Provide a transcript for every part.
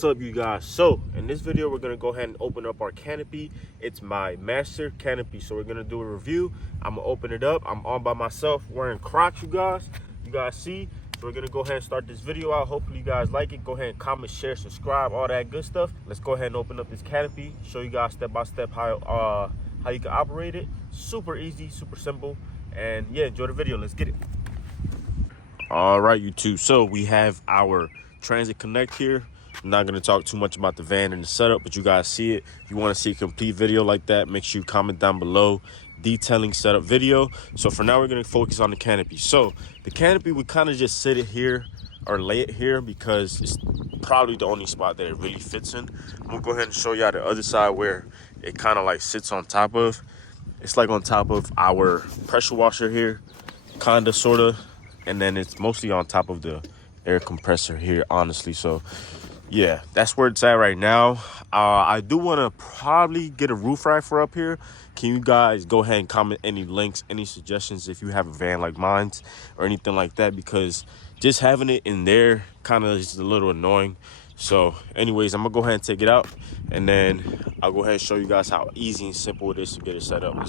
What's up, you guys? So in this video we're gonna go ahead and open up our Canopy. It's my master Canopy, so we're gonna do a review. I'm gonna open it up. I'm on by myself wearing Crocs, you guys see. So we're gonna go ahead and start this video out. Hopefully you guys like it. Go ahead and comment, share, subscribe, all that good stuff. Let's go ahead and open up this Canopy, show you guys step by step how you can operate it. Super easy, super simple, and yeah, enjoy the video. Let's get it. All right, YouTube, so we have our Transit Connect here. I'm not going to talk too much about the van and the setup, but you guys see it. If you want to see a complete video like that, make sure you comment down below, detailing setup video. So for now, we're going to focus on the Canopy. So the Canopy, we kind of just sit it here or lay it here because it's probably the only spot that it really fits in. I'm going to go ahead and show y'all the other side where it kind of like sits on top of. It's like on top of our pressure washer here, kind of, sort of. And then it's mostly on top of the air compressor here, honestly. So yeah, that's where it's at right now. I do want to probably get a roof rack for up here. Can you guys go ahead and comment any links, any suggestions if you have a van like mine or anything like that, because just having it in there kind of is a little annoying. So anyways, I'm gonna go ahead and take it out, and then I'll go ahead and show you guys how easy and simple it is to get it set up.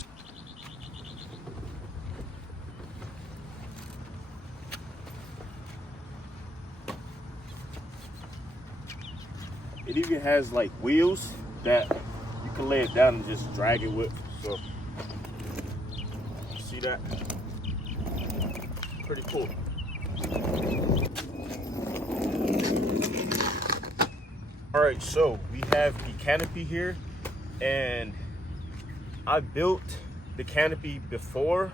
It even has like wheels that you can lay it down and just drag it with. So see that? Pretty cool. All right, so we have the Canopy here, and I built the Canopy before.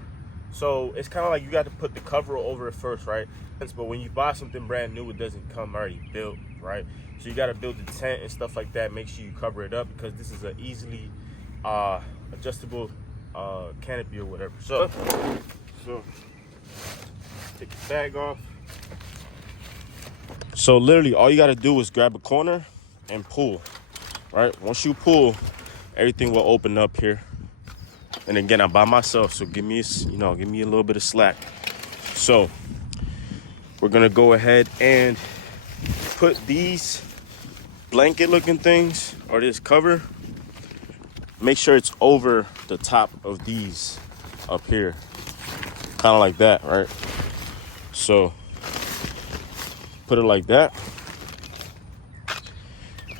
So it's kind of like you got to put the cover over it first, right? But when you buy something brand new, it doesn't come already built, right? So you got to build the tent and stuff like that. Make sure you cover it up because this is an easily adjustable canopy or whatever. So take the bag off. So literally all you got to do is grab a corner and pull, right? Once you pull, everything will open up here. And again, I'm by myself, so give me a little bit of slack. So we're gonna go ahead and put these blanket looking things, or this cover, make sure it's over the top of these up here, kind of like that, right? So put it like that.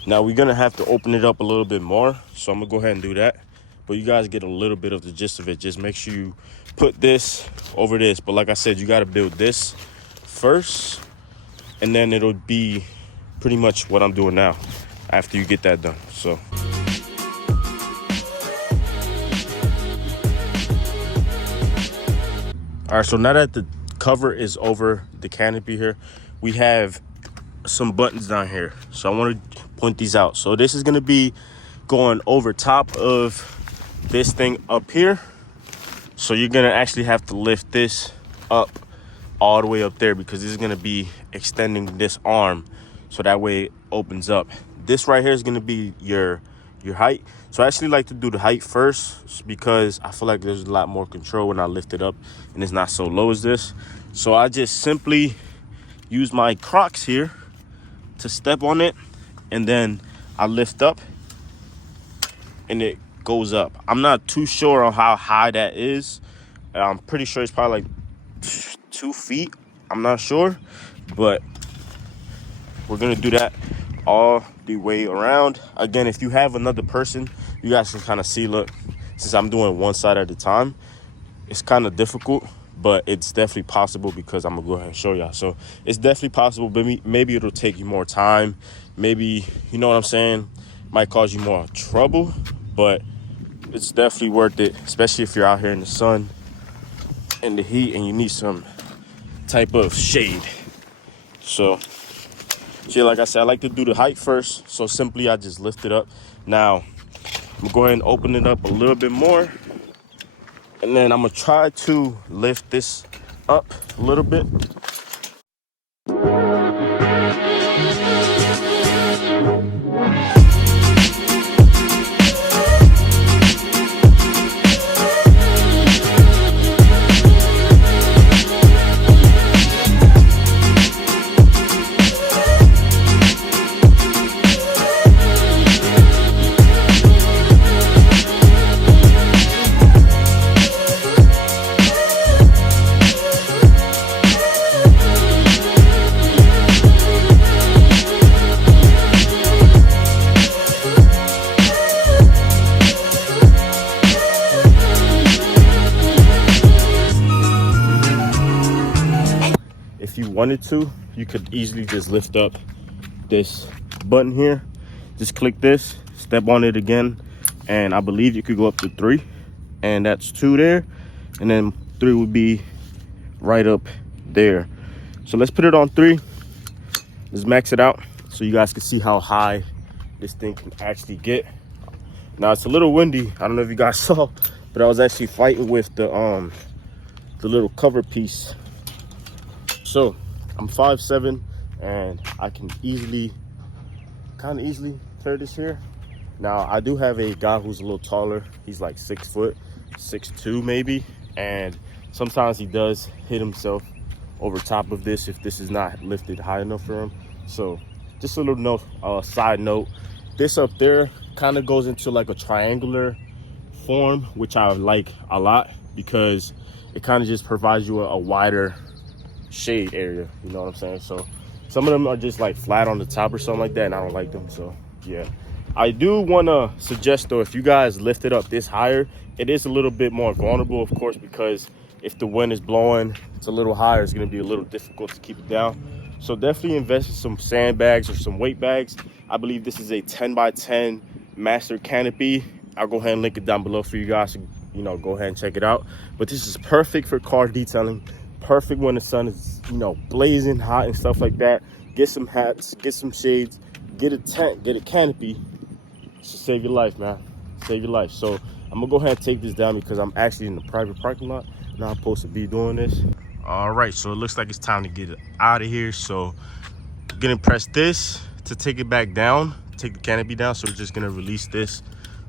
Now we're gonna have to open it up a little bit more, so I'm gonna go ahead and do that. But you guys get a little bit of the gist of it. Just make sure you put this over this. But like I said, you got to build this first, and then it'll be pretty much what I'm doing now after you get that done. So all right, so now that the cover is over the Canopy here, we have some buttons down here. So I want to point these out. So this is going to be going over top of this thing up here. So you're gonna actually have to lift this up all the way up there, because this is gonna be extending this arm, so that way it opens up. This right here is gonna be your height. So I actually like to do the height first because I feel like there's a lot more control when I lift it up and it's not so low as this. So I just simply use my Crocs here to step on it, and then I lift up and it goes up. I'm not too sure on how high that is. I'm pretty sure it's probably like 2 feet. I'm not sure, but we're gonna do that all the way around. Again, if you have another person, you guys can kind of see, look, since I'm doing one side at a time, it's kind of difficult, but it's definitely possible because I'm gonna go ahead and show y'all. So it's definitely possible, but maybe it'll take you more time. Maybe, you know what I'm saying, might cause you more trouble, but it's definitely worth it, especially if you're out here in the sun and the heat and you need some type of shade. So yeah, like I said, I like to do the height first. So simply I just lift it up. Now I'm gonna go ahead and open it up a little bit more, and then I'm gonna try to lift this up a little bit. if you wanted to, you could easily just lift up this button here. Just click this, step on it again, and I believe you could go up to 3, and that's 2 there, and then 3 would be right up there. So let's put it on 3. Let's max it out so you guys can see how high this thing can actually get. Now it's a little windy. I don't know if you guys saw, but I was actually fighting with the little cover piece. So I'm 5'7", and I can kind of easily clear this here. Now I do have a guy who's a little taller. He's like 6 foot, 6'2" maybe, and sometimes he does hit himself over top of this if this is not lifted high enough for him. So just a little note, side note, this up there kind of goes into like a triangular form, which I like a lot because it kind of just provides you a wider shade area, you know what I'm saying? So some of them are just like flat on the top or something like that, and I don't like them. So yeah, I do want to suggest though, if you guys lift it up this higher, it is a little bit more vulnerable, of course, because if the wind is blowing, it's a little higher, it's going to be a little difficult to keep it down. So definitely invest in some sandbags or some weight bags. I believe this is a 10x10 master canopy. I'll go ahead and link it down below for you guys to, you know, go ahead and check it out. But this is perfect for car detailing, perfect when the sun is, you know, blazing hot and stuff like that. Get some hats, get some shades, get a tent, get a canopy. It should save your life, man. Save your life. So I'm gonna go ahead and take this down because I'm actually in the private parking lot. Not supposed to be doing this. All right, so it looks like it's time to get it out of here. So I'm gonna press this to take it back down, take the canopy down. So we're just gonna release this,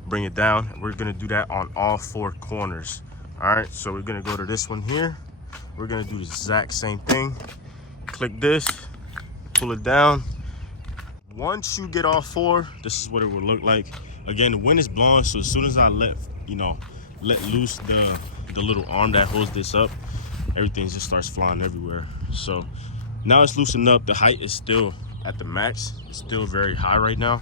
bring it down. We're gonna do that on all 4 corners. All right, so we're gonna go to this one here. We're gonna do the exact same thing. Click this, pull it down. Once you get all 4, this is what it will look like. Again, the wind is blowing, so as soon as I let loose the little arm that holds this up, everything just starts flying everywhere. So now it's loosened up. The height is still at the max. It's still very high right now.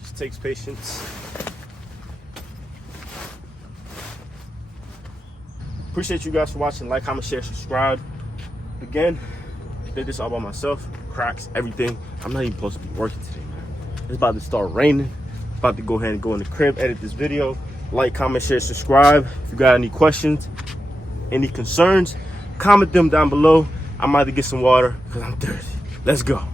Just takes patience. Appreciate you guys for watching. Like, comment, share, subscribe. Again, I did this all by myself. Cracks, everything. I'm not even supposed to be working today, man. It's about to start raining. About to go ahead and go in the crib, edit this video. Like, comment, share, subscribe. If you got any questions, any concerns, comment them down below. I'm about to get some water because I'm thirsty. Let's go.